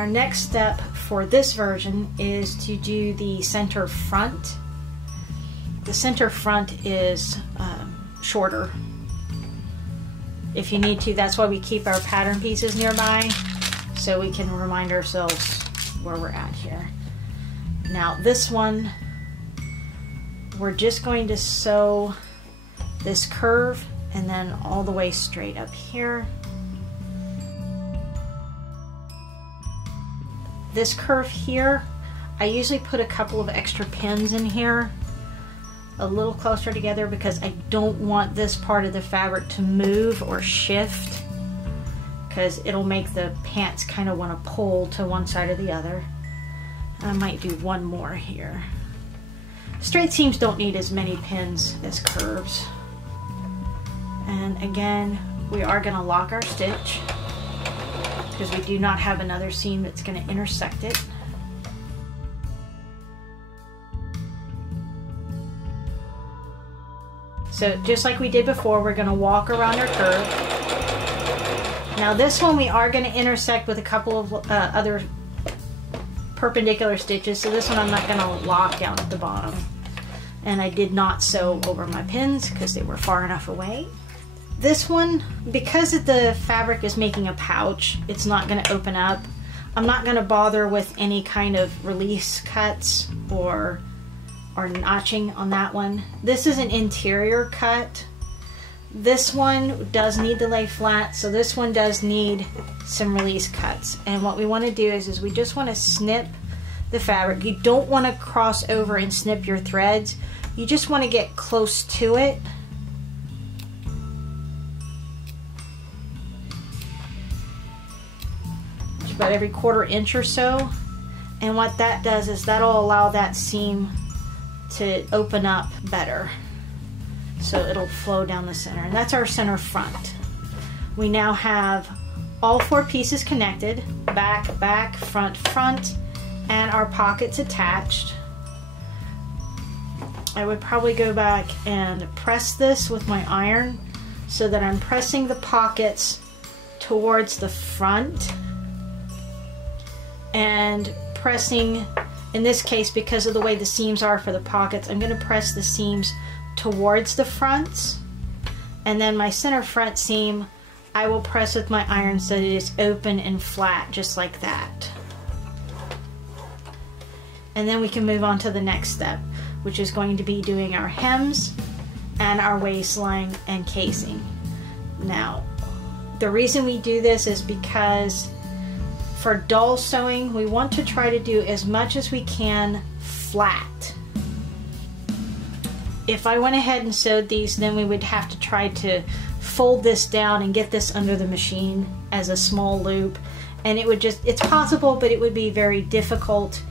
Our next step for this version is to do the center front. The center front is shorter. If you need to, that's why we keep our pattern pieces nearby, so we can remind ourselves where we're at here. Now this one, we're just going to sew this curve and then all the way straight up here. This curve here, I usually put a couple of extra pins in here a little closer together because I don't want this part of the fabric to move or shift, because it'll make the pants kind of want to pull to one side or the other. I might do one more here. Straight seams don't need as many pins as curves. And again, we are going to lock our stitch, because we do not have another seam that's going to intersect it. So just like we did before, we're going to walk around our curve. Now this one we are going to intersect with a couple of other perpendicular stitches, so this one I'm not going to lock down at the bottom. And I did not sew over my pins because they were far enough away. This one, because the fabric is making a pouch, it's not going to open up. I'm not going to bother with any kind of release cuts or notching on that one. This is an interior cut. This one does need to lay flat, so this one does need some release cuts. And what we want to do is we just want to snip the fabric. You don't want to cross over and snip your threads. You just want to get close to it. About every 1/4 inch or so, and what that does is that'll allow that seam to open up better, so it'll flow down the center. And that's our center front. We now have all 4 pieces connected, back, back, front, front, and our pockets attached. I would probably go back and press this with my iron so that I'm pressing the pockets towards the front, and pressing, in this case, because of the way the seams are for the pockets, I'm going to press the seams towards the fronts, and then my center front seam I will press with my iron so that it is open and flat, just like that. And then we can move on to the next step, which is going to be doing our hems and our waistline and casing. Now, the reason we do this is because for doll sewing, we want to try to do as much as we can flat. If I went ahead and sewed these, then we would have to try to fold this down and get this under the machine as a small loop. And it would just, it's possible, but it would be very difficult.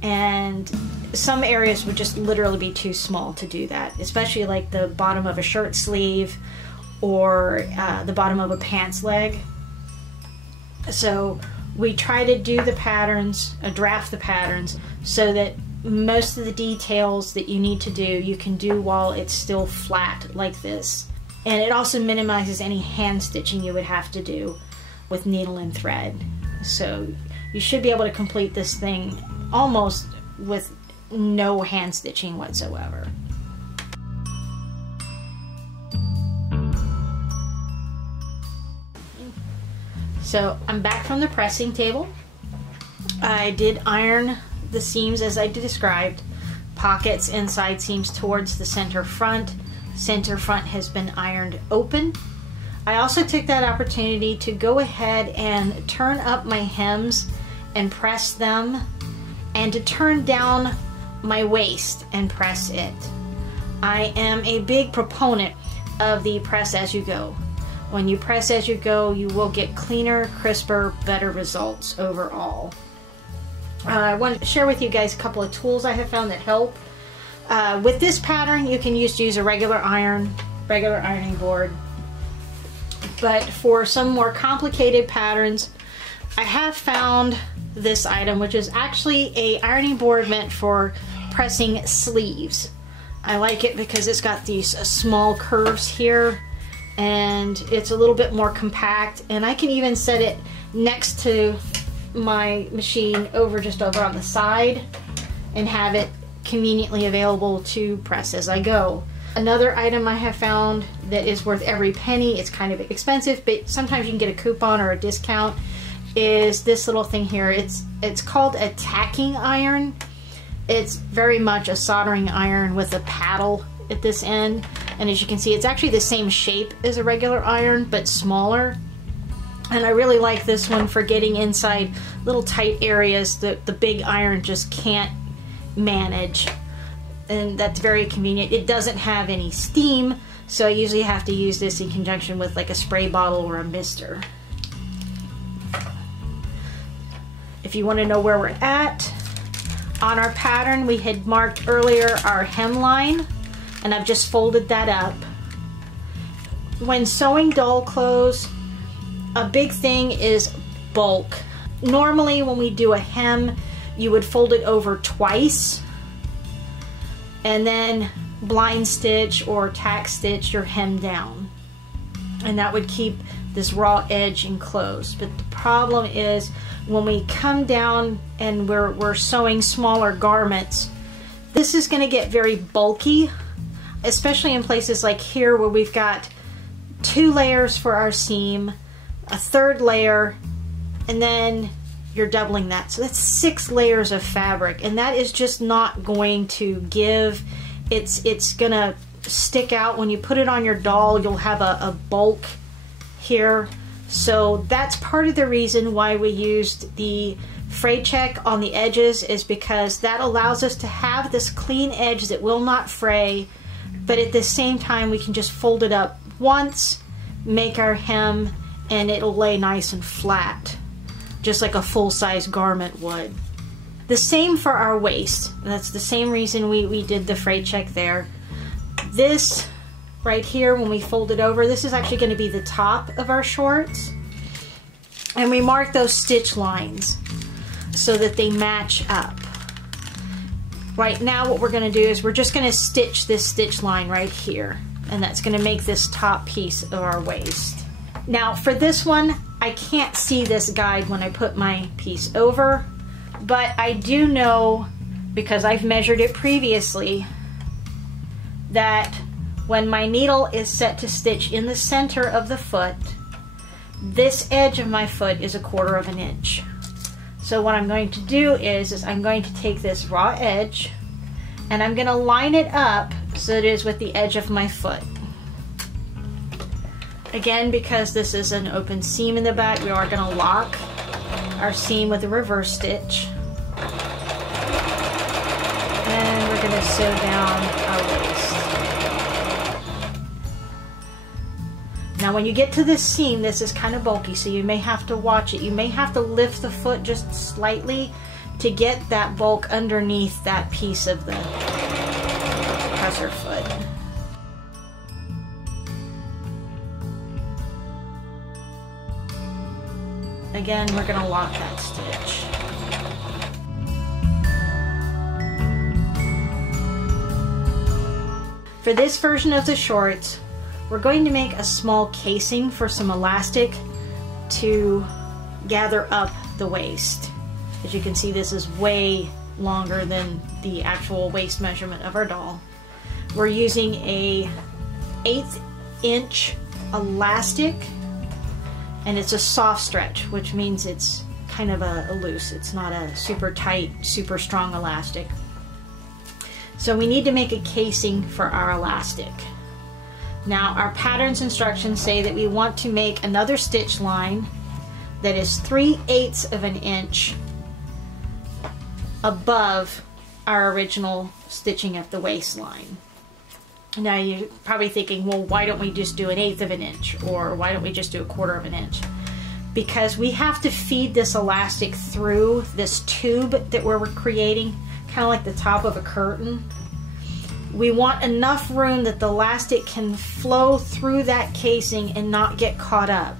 And some areas would just literally be too small to do that, especially like the bottom of a shirt sleeve or the bottom of a pants leg. So we try to do the patterns, draft the patterns, so that most of the details that you need to do, you can do while it's still flat like this. And it also minimizes any hand stitching you would have to do with needle and thread. So you should be able to complete this thing almost with no hand stitching whatsoever. So I'm back from the pressing table. I did iron the seams as I described, pockets and side seams towards the center front. Center front has been ironed open. I also took that opportunity to go ahead and turn up my hems and press them, and to turn down my waist and press it. I am a big proponent of the press as you go. When you press as you go, you will get cleaner, crisper, better results overall. I wanted to share with you guys a couple of tools I have found that help. With this pattern, you can use a regular ironing board. But for some more complicated patterns, I have found this item, which is actually a ironing board meant for pressing sleeves. I like it because it's got these small curves here, and it's a little bit more compact, and I can even set it next to my machine just over on the side and have it conveniently available to press as I go. Another item I have found that is worth every penny, it's kind of expensive, but sometimes you can get a coupon or a discount, is this little thing here. It's called a tacking iron. It's very much a soldering iron with a paddle at this end. And as you can see, it's actually the same shape as a regular iron, but smaller. And I really like this one for getting inside little tight areas that the big iron just can't manage. And that's very convenient. It doesn't have any steam, so I usually have to use this in conjunction with like a spray bottle or a mister. If you want to know where we're at, on our pattern we had marked earlier our hemline, and I've just folded that up. When sewing doll clothes, a big thing is bulk. Normally when we do a hem, you would fold it over twice and then blind stitch or tack stitch your hem down, and that would keep this raw edge enclosed. But the problem is when we come down and we're sewing smaller garments, this is going to get very bulky, especially in places like here where we've got 2 layers for our seam, a 3rd layer, and then you're doubling that. So that's 6 layers of fabric, and that is just not going to give. It's gonna stick out. When you put it on your doll, you'll have a bulk here. So that's part of the reason why we used the fray check on the edges, is because that allows us to have this clean edge that will not fray, but at the same time we can just fold it up once, make our hem, and it'll lay nice and flat, just like a full-size garment would. The same for our waist. That's the same reason we did the fray check there. This right here, when we fold it over, this is actually going to be the top of our shorts, and we mark those stitch lines so that they match up. Right now what we're going to do is we're just going to stitch this stitch line right here, and that's going to make this top piece of our waist. Now for this one, I can't see this guide when I put my piece over, but I do know, because I've measured it previously, that when my needle is set to stitch in the center of the foot, this edge of my foot is 1/4 of an inch. So what I'm going to do is I'm going to take this raw edge and I'm going to line it up so it is with the edge of my foot. Again, because this is an open seam in the back, we are going to lock our seam with a reverse stitch. And we're going to sew down our waist. Now when you get to this seam, this is kind of bulky, so you may have to watch it. You may have to lift the foot just slightly to get that bulk underneath that piece of the presser foot. Again, we're going to lock that stitch. For this version of the shorts, we're going to make a small casing for some elastic to gather up the waist. As you can see, this is way longer than the actual waist measurement of our doll. We're using a 1/8 inch elastic, and it's a soft stretch, which means it's kind of a loose. It's not a super tight, super strong elastic. So we need to make a casing for our elastic. Now our pattern's instructions say that we want to make another stitch line that is 3/8 of an inch above our original stitching at the waistline. Now you're probably thinking, well, why don't we just do 1/8 of an inch, or why don't we just do 1/4 of an inch? Because we have to feed this elastic through this tube that we're creating, kind of like the top of a curtain. We want enough room that the elastic can flow through that casing and not get caught up.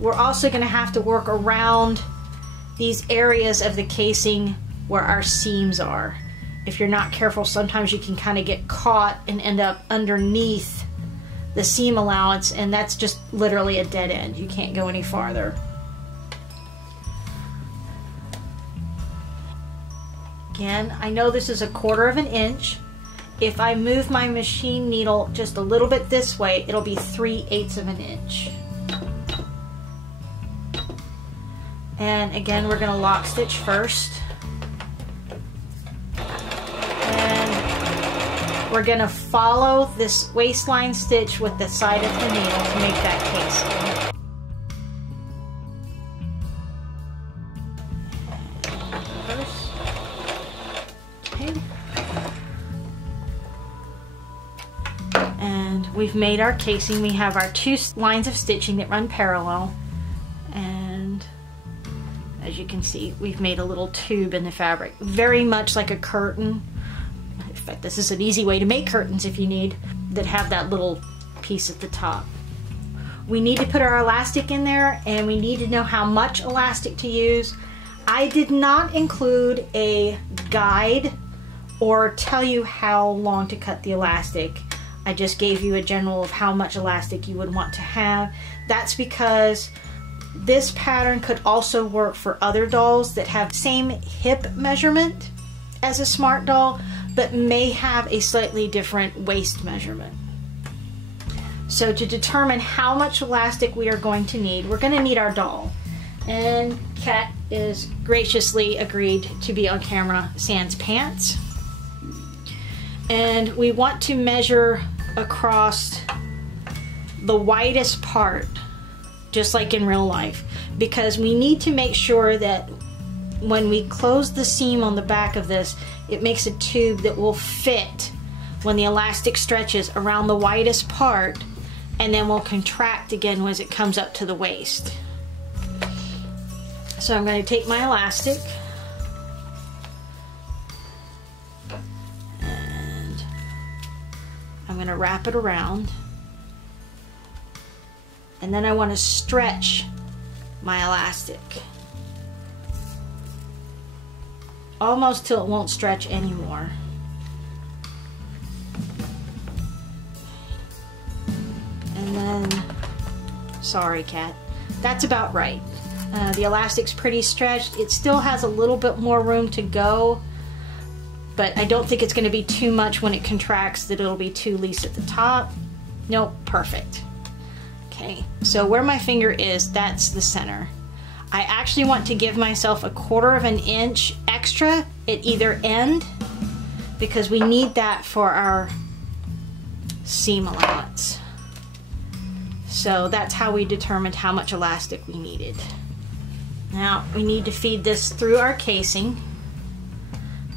We're also going to have to work around these areas of the casing where our seams are. If you're not careful, sometimes you can kind of get caught and end up underneath the seam allowance, and that's just literally a dead end. You can't go any farther. Again, I know this is 1/4 of an inch. If I move my machine needle just a little bit this way, it'll be 3/8 of an inch. And again, we're gonna lock stitch first. And we're gonna follow this waistline stitch with the side of the needle to make that casing. And we've made our casing. We have our 2 lines of stitching that run parallel, and as you can see, we've made a little tube in the fabric, very much like a curtain. In fact, this is an easy way to make curtains if you need, that have that little piece at the top. We need to put our elastic in there, and we need to know how much elastic to use. I did not include a guide or tell you how long to cut the elastic. I just gave you a general of how much elastic you would want to have. That's because this pattern could also work for other dolls that have the same hip measurement as a Smart Doll, but may have a slightly different waist measurement. So to determine how much elastic we are going to need, we're going to need our doll. And Kat is graciously agreed to be on camera sans pants. And we want to measure across the widest part, just like in real life, because we need to make sure that when we close the seam on the back of this, it makes a tube that will fit when the elastic stretches around the widest part, and then will contract again as it comes up to the waist. So I'm going to take my elastic and I'm going to wrap it around, and then I want to stretch my elastic almost till it won't stretch anymore. And then, sorry Kat, that's about right. The elastic's pretty stretched. It still has a little bit more room to go, but I don't think it's going to be too much when it contracts that it'll be too loose at the top. Nope, perfect. Okay, so where my finger is, that's the center. I actually want to give myself 1/4 of an inch extra at either end, because we need that for our seam allowance. So that's how we determined how much elastic we needed. Now we need to feed this through our casing,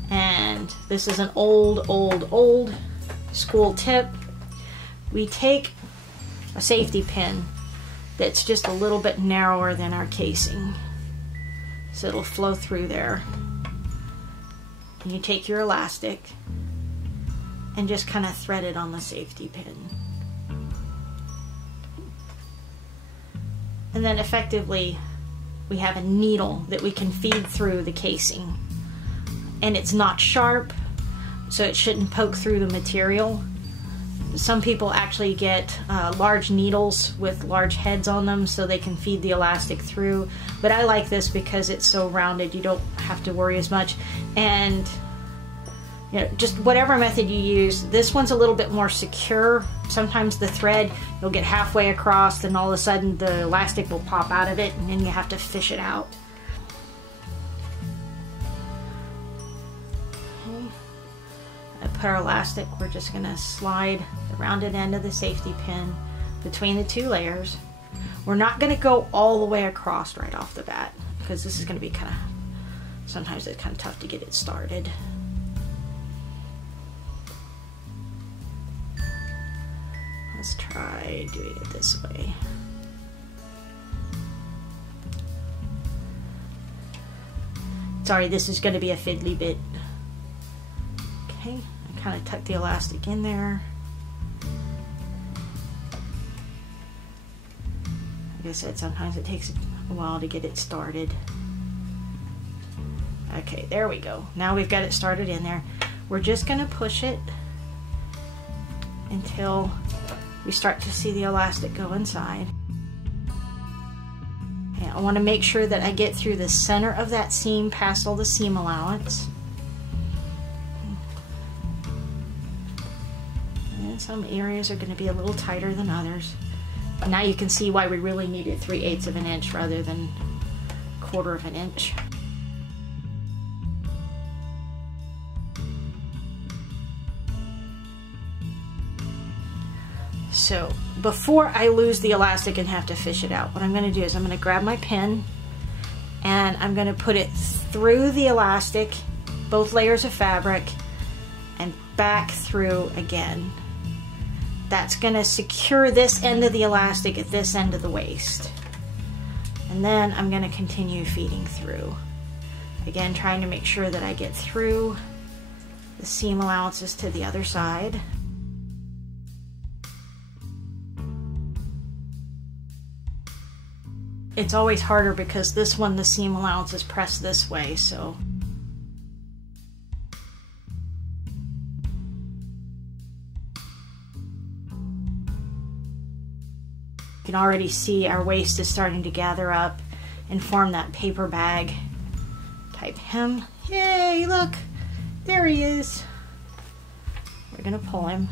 and this is an old school tip. We take a safety pin that's just a little bit narrower than our casing, so it'll flow through there. And you take your elastic and just kind of thread it on the safety pin. And then effectively we have a needle that we can feed through the casing, and it's not sharp, so it shouldn't poke through the material. Some people actually get large needles with large heads on them so they can feed the elastic through, but I like this because it's so rounded, you don't have to worry as much. And you know, just whatever method you use, this one's a little bit more secure. Sometimes the thread, you'll get halfway across and all of a sudden the elastic will pop out of it, and then you have to fish it out. Okay. I put our elastic, we're just going to slide the rounded end of the safety pin between the 2 layers. We're not going to go all the way across right off the bat, because this is going to be kind of, sometimes it's kind of tough to get it started. Let's try doing it this way. Sorry, this is going to be a fiddly bit. Okay, I kind of tuck the elastic in there. Like I said, sometimes it takes a while to get it started. Okay, there we go. Now we've got it started in there. We're just going to push it until we start to see the elastic go inside. Okay, I want to make sure that I get through the center of that seam past all the seam allowance. And some areas are going to be a little tighter than others. Now you can see why we really needed 3/8 of an inch rather than 1/4 of an inch. So before I lose the elastic and have to fish it out, what I'm going to do is I'm going to grab my pin and I'm going to put it through the elastic, both layers of fabric, and back through again. That's going to secure this end of the elastic at this end of the waist. And then I'm going to continue feeding through. Again, trying to make sure that I get through the seam allowances to the other side. It's always harder because this one, the seam allowance is pressed this way, so. You can already see our waist is starting to gather up and form that paper bag type hem. Yay, look, there he is. We're gonna pull him.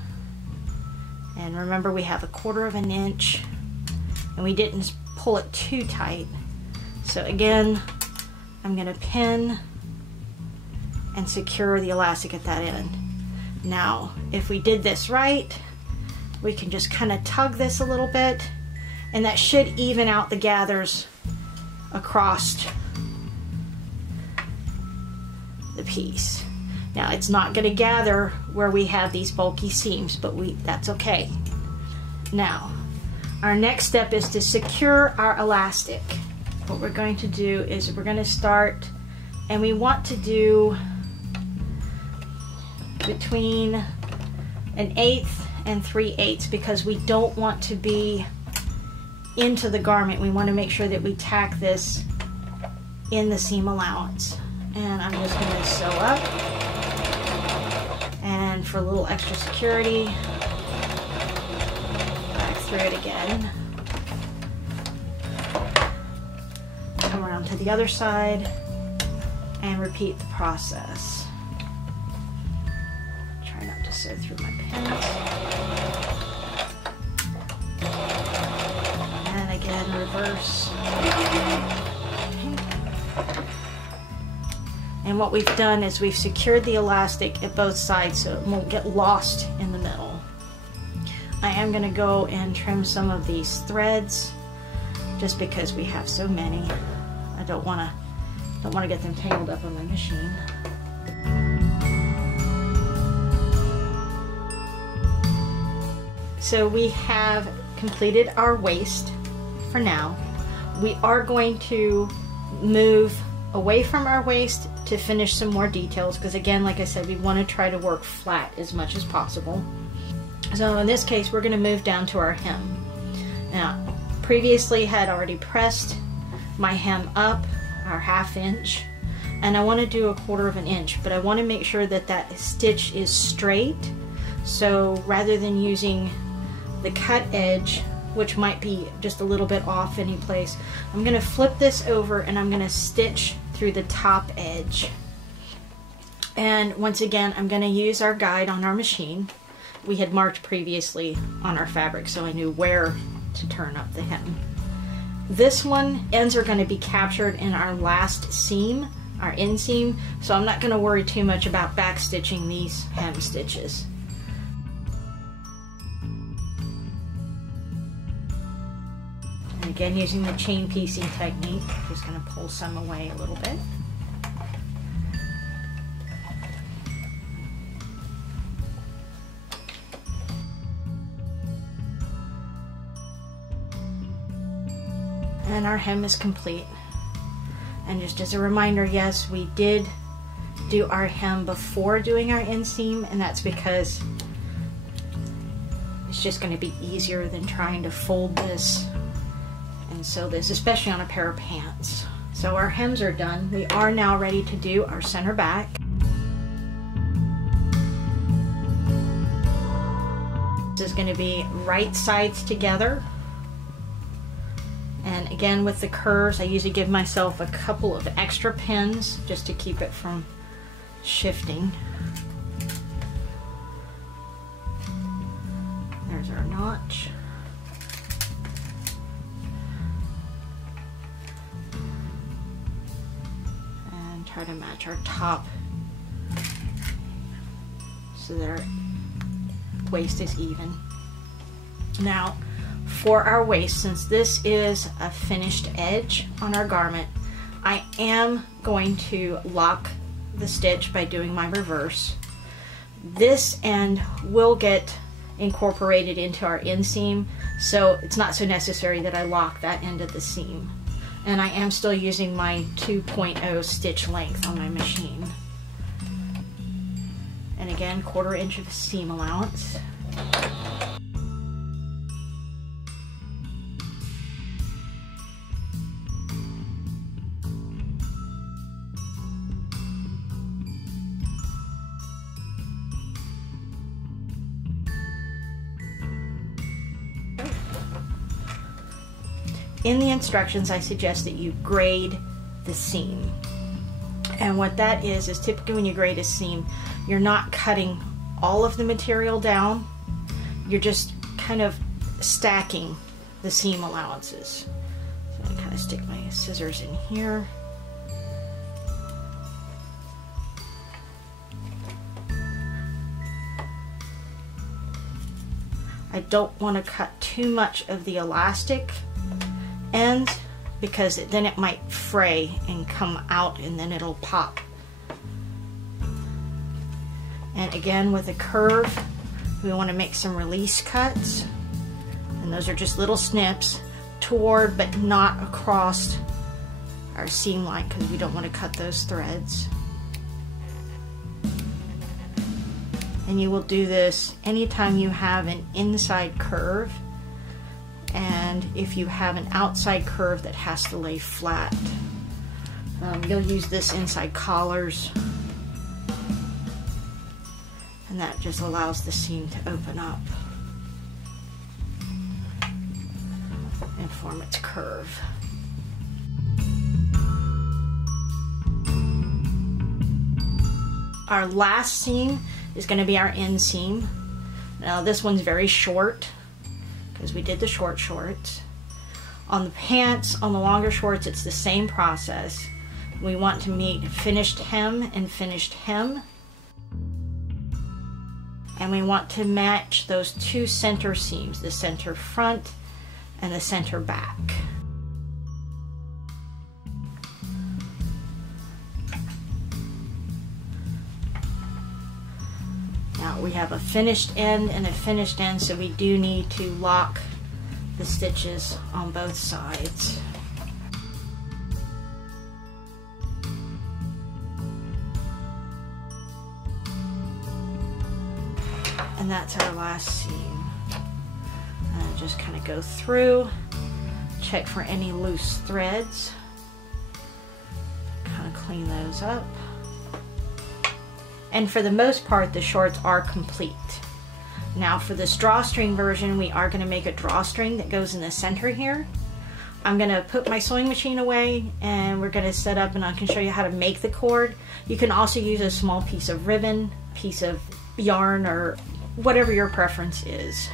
And remember, we have 1/4 of an inch and we didn't pull it too tight. So again, I'm going to pin and secure the elastic at that end. Now, if we did this right, we can just kind of tug this a little bit, and that should even out the gathers across the piece. Now, it's not going to gather where we have these bulky seams, but that's okay. Now, our next step is to secure our elastic. What we're going to do is we're going to start, and we want to do between 1/8 and 3/8 because we don't want to be into the garment. We want to make sure that we tack this in the seam allowance. And I'm just going to sew up, and for a little extra security, through it again. Come around to the other side and repeat the process. Try not to sew through my pins. And again, reverse. And what we've done is we've secured the elastic at both sides so it won't get lost in the middle. I am going to go and trim some of these threads just because we have so many. I don't want to get them tangled up on my machine. So we have completed our waist for now. We are going to move away from our waist to finish some more details because, again, like I said, we want to try to work flat as much as possible. So in this case, we're going to move down to our hem. Now, previously had already pressed my hem up, our 1/2 inch, and I want to do 1/4 of an inch, but I want to make sure that that stitch is straight. So rather than using the cut edge, which might be just a little bit off any place, I'm going to flip this over and I'm going to stitch through the top edge. And once again, I'm going to use our guide on our machine. We had marked previously on our fabric, so I knew where to turn up the hem. This one, ends are going to be captured in our last seam, our inseam, so I'm not going to worry too much about back stitching these hem stitches. And again, using the chain piecing technique, I'm just going to pull some away a little bit. And our hem is complete. And just as a reminder, yes, we did do our hem before doing our inseam, and that's because it's just going to be easier than trying to fold this and sew this, especially on a pair of pants. So our hems are done. We are now ready to do our center back. This is going to be right sides together. And again, with the curves, I usually give myself a couple of extra pins just to keep it from shifting. There's our notch. And try to match our top so that our waist is even. Now, for our waist, since this is a finished edge on our garment, I am going to lock the stitch by doing my reverse. This end will get incorporated into our inseam, so it's not so necessary that I lock that end of the seam. And I am still using my 2.0 stitch length on my machine. And again, 1/4 inch of seam allowance. In the instructions, I suggest that you grade the seam. And what that is typically when you grade a seam, you're not cutting all of the material down, you're just kind of stacking the seam allowances. So I kind of stick my scissors in here. I don't want to cut too much of the elastic end because then it might fray and come out and then it'll pop. And again, with a curve, we want to make some release cuts, and those are just little snips toward but not across our seam line because we don't want to cut those threads. And you will do this anytime you have an inside curve, and if you have an outside curve that has to lay flat. You'll use this inside collars, and that just allows the seam to open up and form its curve. Our last seam is going to be our inseam. Now this one's very short because we did the short shorts. On the pants, on the longer shorts, it's the same process. We want to meet finished hem and finished hem. And we want to match those two center seams, the center front and the center back. Now we have a finished end and a finished end, so we do need to lock the stitches on both sides. And that's our last seam. And just kind of go through, check for any loose threads, kind of clean those up. And for the most part, the shorts are complete. Now for this drawstring version, we are going to make a drawstring that goes in the center here. I'm going to put my sewing machine away and we're going to set up, and I can show you how to make the cord. You can also use a small piece of ribbon, piece of yarn, or whatever your preference is.